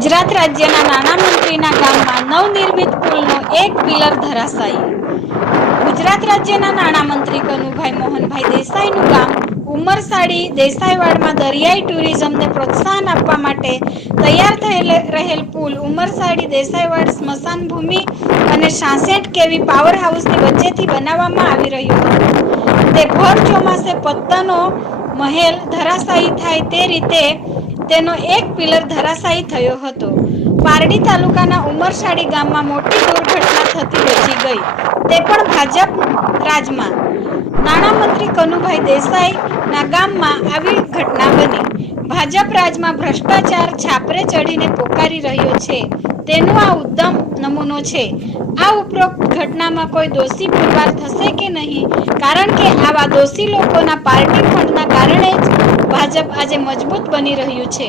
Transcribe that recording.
ગુજરાત રાજ્યના નાણામંત્રીના ગામમાં નવનિર્મિત પુલનો એક પિલર ધરાશાયી। ગુજરાત રાજ્યના નાણામંત્રી કનુભાઈ મોહનભાઈ દેસાઈનું ગામ ઉમરસાડી દેસાઈવાડમાં દરિયાઈ ટુરિઝમને પ્રોત્સાહન આપવા માટે તૈયાર રહેલ પુલ ઉમરસાડી દેસાઈવાડ સ્મશાન ભૂમિ અને 66 કેવી પાવર હાઉસની વચ્ચેથી બનાવવામાં આવી રહ્યો હતો। તે ભર ચોમાસે પત્તનો મહેલ ધરાશાયી થાય તે રીતે તેનો એક પિલર ધરાશાયી થયો હતો। પારડી તાલુકાના ઉમરસાડી ગામમાં મોટી દુર્ઘટના થતી બચી ગઈ, તે પણ ભાજપ રાજમાં। નાણામંત્રી કનુભાઈ દેસાઈના ગામમાં આવી ઘટના બની। ભાજપ રાજમાં ભ્રષ્ટાચાર છાપરે ચડીને પોકારી રહ્યો છે, તેનો આ ઉત્તમ નમૂનો છે। આ ઉપરોક્ત ઘટનામાં કોઈ દોષી પુરવાર થશે કે નહીં, કારણ કે આવા દોષી લોકોના પાર્ટી ફંડના કારણે જ ભાજપ આજે મજબૂત બની રહ્યું છે।